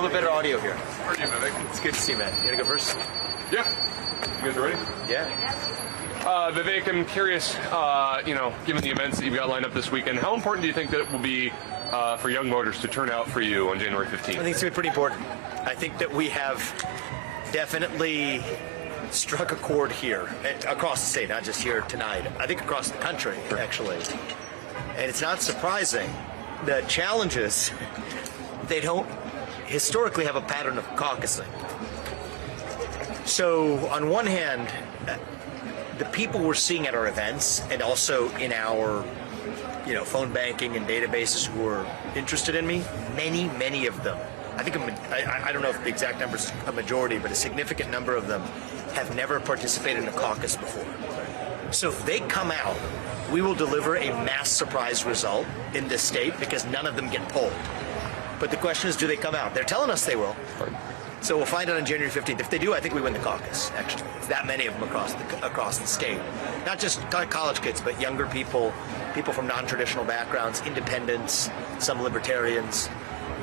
little bit better audio here. How are you, Vivek? It's good to see you, man. You gonna go first? Yeah. You guys ready? Yeah. Vivek, I'm curious, given the events that you've got lined up this weekend, how important do you think that it will be for young voters to turn out for you on January 15th? I think it's going to be pretty important. I think that we have definitely struck a chord here, across the state, not just here tonight. I think across the country, actually. And it's not surprising. The challenges, they don't historically have a pattern of caucusing. So on one hand, the people we're seeing at our events and also in our phone banking and databases who are interested in me, many of them, I think I don't know if the exact number is a majority, but a significant number of them have never participated in a caucus before. So if they come out, we will deliver a mass surprise result in this state because none of them get polled. But the question is, do they come out? They're telling us they will. So we'll find out on January 15th. If they do, I think we win the caucus, actually. It's that many of them across the state. Not just college kids, but younger people, people from non-traditional backgrounds, independents, some libertarians.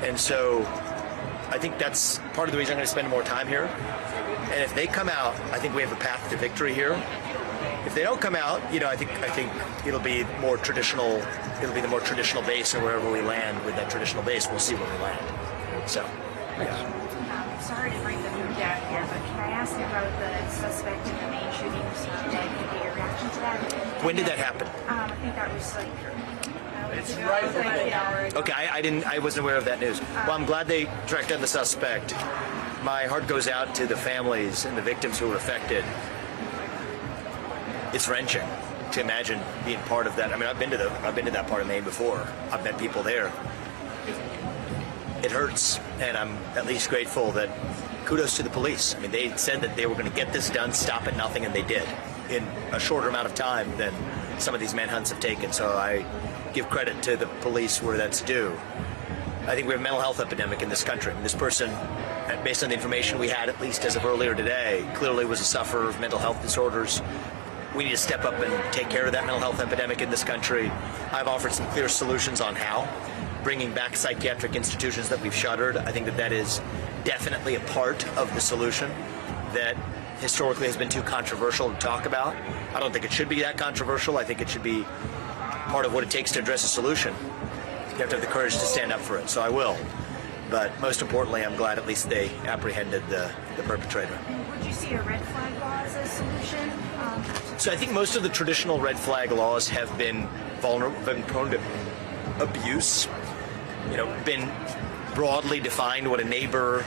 And so I think that's part of the reason I'm going to spend more time here. And if they come out, I think we have a path to victory here. If they don't come out, I think it'll be more traditional. It'll be the more traditional base, and wherever we land with that traditional base, we'll see where we land. So, yeah. Sorry to bring the mood down here, but can I ask about the suspect in the Maine shooting today? Can you get your reaction to that? When did that happen? I think that was It's right before the hour. Okay, I wasn't aware of that news. Well, I'm glad they tracked down the suspect. My heart goes out to the families and the victims who were affected. It's wrenching to imagine being part of that. I mean, I've been to that part of Maine before. I've met people there. It hurts, and I'm at least grateful that kudos to the police. I mean, they said that they were going to get this done, stop at nothing, and they did in a shorter amount of time than some of these manhunts have taken. So I give credit to the police where that's due. I think we have a mental health epidemic in this country. This person, based on the information we had, at least as of earlier today, clearly was a sufferer of mental health disorders. We need to step up and take care of that mental health epidemic in this country. I've offered some clear solutions on how. Bringing back psychiatric institutions that we've shuttered, I think that is definitely a part of the solution that historically has been too controversial to talk about. I don't think it should be that controversial. I think it should be part of what it takes to address a solution. You have to have the courage to stand up for it, so I will. But most importantly, I'm glad at least they apprehended the perpetrator. Would you see a red flag law as a solution? So I think most of the traditional red flag laws have been prone to abuse. Been broadly defined what a neighbor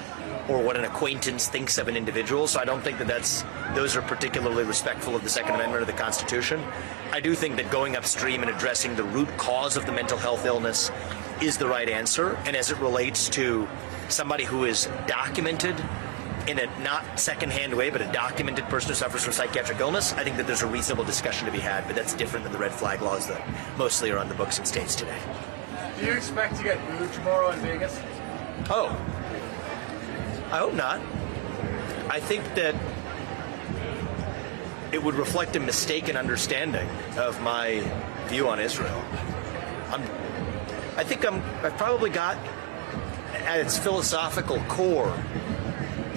or what an acquaintance thinks of an individual. So I don't think that those are particularly respectful of the Second Amendment or the Constitution. I do think that going upstream and addressing the root cause of the mental health illness is the right answer. And as it relates to somebody who is documented in a not secondhand way, but a documented person who suffers from psychiatric illness, I think that there's a reasonable discussion to be had, but that's different than the red flag laws that mostly are on the books in states today. Do you expect to get booed tomorrow in Vegas? Oh, I hope not. I think that it would reflect a mistaken understanding of my view on Israel. I've probably got, at its philosophical core,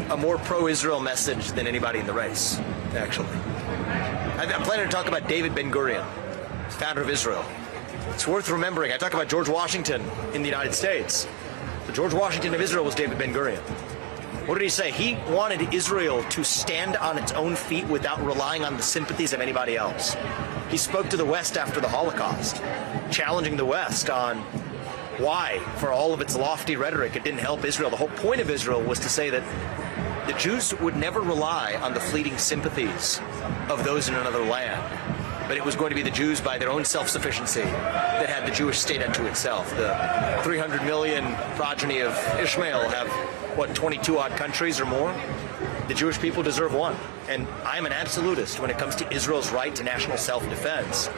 a more pro-Israel message than anybody in the race, actually. I'm planning to talk about David Ben-Gurion, founder of Israel. It's worth remembering. I talk about George Washington in the United States. The George Washington of Israel was David Ben-Gurion. What did he say? He wanted Israel to stand on its own feet without relying on the sympathies of anybody else. He spoke to the West after the Holocaust, challenging the West on why, for all of its lofty rhetoric, it didn't help Israel. The whole point of Israel was to say that the Jews would never rely on the fleeting sympathies of those in another land, but it was going to be the Jews by their own self-sufficiency that had the Jewish state unto itself. The 300 million progeny of Ishmael have, 22-odd countries or more? The Jewish people deserve one. And I'm an absolutist when it comes to Israel's right to national self-defense.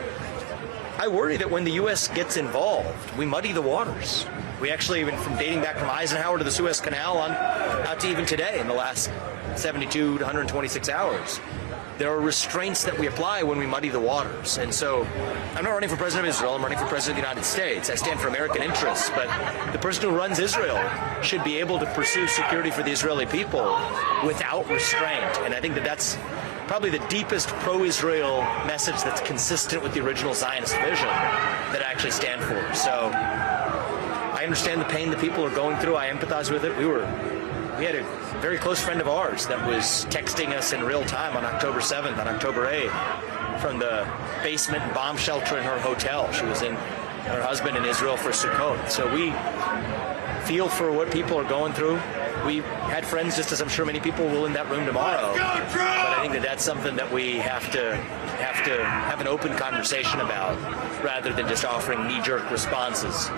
I worry that when the U.S. gets involved, we muddy the waters. We actually, even from dating back from Eisenhower to the Suez Canal on out to even today in the last 72 to 126 hours, there are restraints that we apply when we muddy the waters. And so I'm not running for president of Israel, I'm running for president of the United States. I stand for American interests, but the person who runs Israel should be able to pursue security for the Israeli people without restraint. And I think that that's probably the deepest pro-Israel message that's consistent with the original Zionist vision that I actually stand for. So I understand the pain that people are going through. I empathize with it. We had a very close friend of ours that was texting us in real time on October 7th, on October 8th, from the basement and bomb shelter in her hotel. She was in her husband in Israel for Sukkot. So we feel for what people are going through. We had friends, just as I'm sure many people will in that room tomorrow. But I think that that's something that we have to have an open conversation about, rather than just offering knee-jerk responses.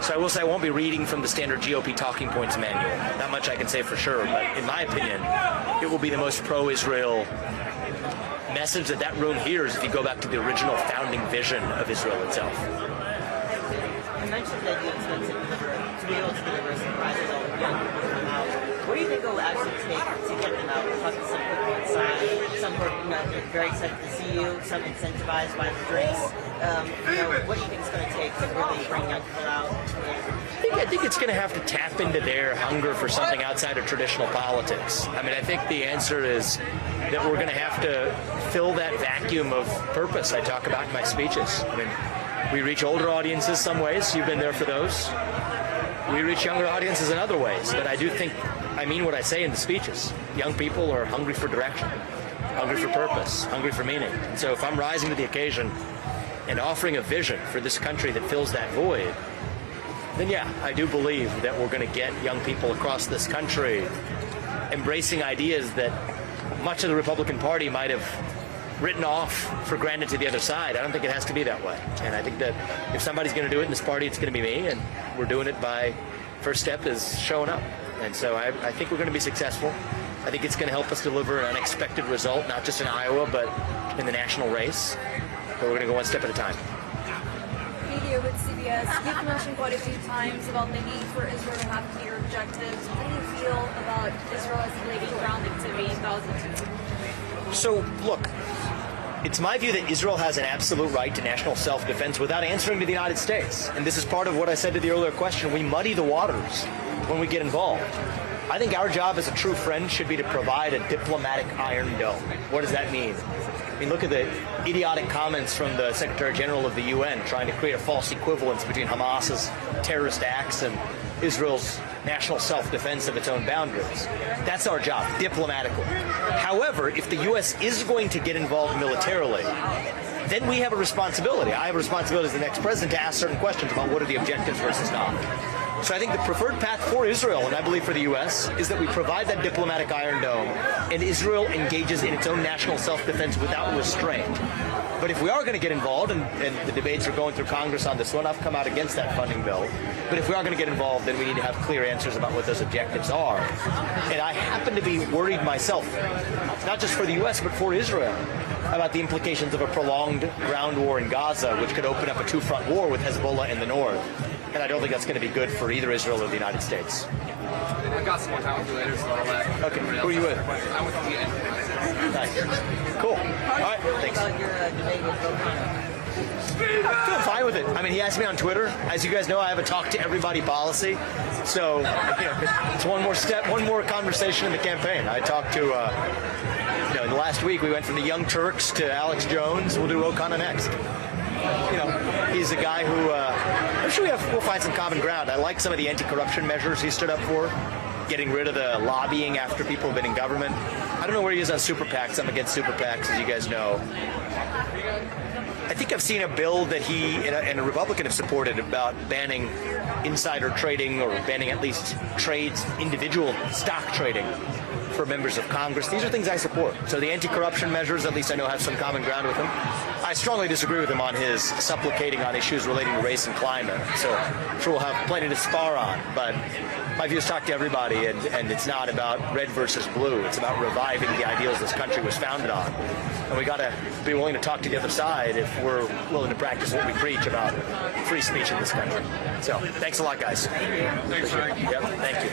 So I will say I won't be reading from the standard GOP talking points manual. Not much I can say for sure, but in my opinion, it will be the most pro-Israel message that that room hears if you go back to the original founding vision of Israel itself. You mentioned that you expect to be able to deliver a surprise result when young people come out. What do you think it will actually take to get them out? Talking to some people inside, some who are very excited to see you, some incentivized by the drinks. What do you think it's going to take to really bring young people out? I think it's going to have to tap into their hunger for something outside of traditional politics. I mean, I think the answer is that we're going to have to fill that vacuum of purpose I talk about in my speeches. I mean, we reach older audiences some ways. You've been there for those. We reach younger audiences in other ways. But I do think I mean what I say in the speeches. Young people are hungry for direction, hungry for purpose, hungry for meaning. And so if I'm rising to the occasion and offering a vision for this country that fills that void, then yeah, I do believe that we're going to get young people across this country embracing ideas that much of the Republican Party might have written off for granted to the other side. I don't think it has to be that way. And I think that if somebody's going to do it in this party, it's going to be me, and we're doing it by, first step is showing up. And so I think we're going to be successful. I think it's going to help us deliver an unexpected result, not just in Iowa, but in the national race. But we're going to go one step at a time. Media with CBS, you've mentioned quite a few times about the need for Israel to have clear objectives. How do you feel about Israel escalating ground activity in Gaza? So, look, it's my view that Israel has an absolute right to national self-defense without answering to the United States. And this is part of what I said to the earlier question. We muddy the waters when we get involved. I think our job as a true friend should be to provide a diplomatic iron dome. What does that mean? I mean, look at the idiotic comments from the Secretary General of the UN trying to create a false equivalence between Hamas's terrorist acts and Israel's national self-defense of its own boundaries. That's our job, diplomatically. However, if the U.S. is going to get involved militarily, then we have a responsibility. I have a responsibility as the next president to ask certain questions about what are the objectives versus not. So I think the preferred path for Israel, and I believe for the U.S., is that we provide that diplomatic iron dome, and Israel engages in its own national self-defense without restraint. But if we are going to get involved, and the debates are going through Congress on this one, I've come out against that funding bill. But if we are going to get involved, then we need to have clear answers about what those objectives are. And I happen to be worried myself, not just for the U.S., but for Israel, about the implications of a prolonged ground war in Gaza, which could open up a two-front war with Hezbollah in the north. And I don't think that's going to be good for either Israel or the United States. I've got some more time with you later, so I'll let. Okay, who are you with? I'm with the Nice. Cool. All right, thanks. About your debate with O'Connor? I feel fine with it. I mean, he asked me on Twitter. As you guys know, I have a talk to everybody policy. So, it's one more step, one more conversation in the campaign. I talked to, in the last week, we went from the Young Turks to Alex Jones. We'll do O'Connor next. He's a guy who, I'm sure we'll find some common ground. I like some of the anti-corruption measures he stood up for, getting rid of the lobbying after people have been in government. I don't know where he is on super PACs. I'm against super PACs, as you guys know. I think I've seen a bill that he and a Republican have supported about banning insider trading, or banning at least trades, individual stock trading for members of Congress. These are things I support. So the anti-corruption measures, at least I know, have some common ground with him. I strongly disagree with him on his supplicating on issues relating to race and climate. So I'm sure we'll have plenty to spar on. But my view is talk to everybody, and it's not about red versus blue. It's about reviving the ideals this country was founded on. And we got to be willing to talk to the other side if we're willing to practice what we preach about free speech in this country. So thanks a lot, guys. Thanks, Frank. Yep, thank you.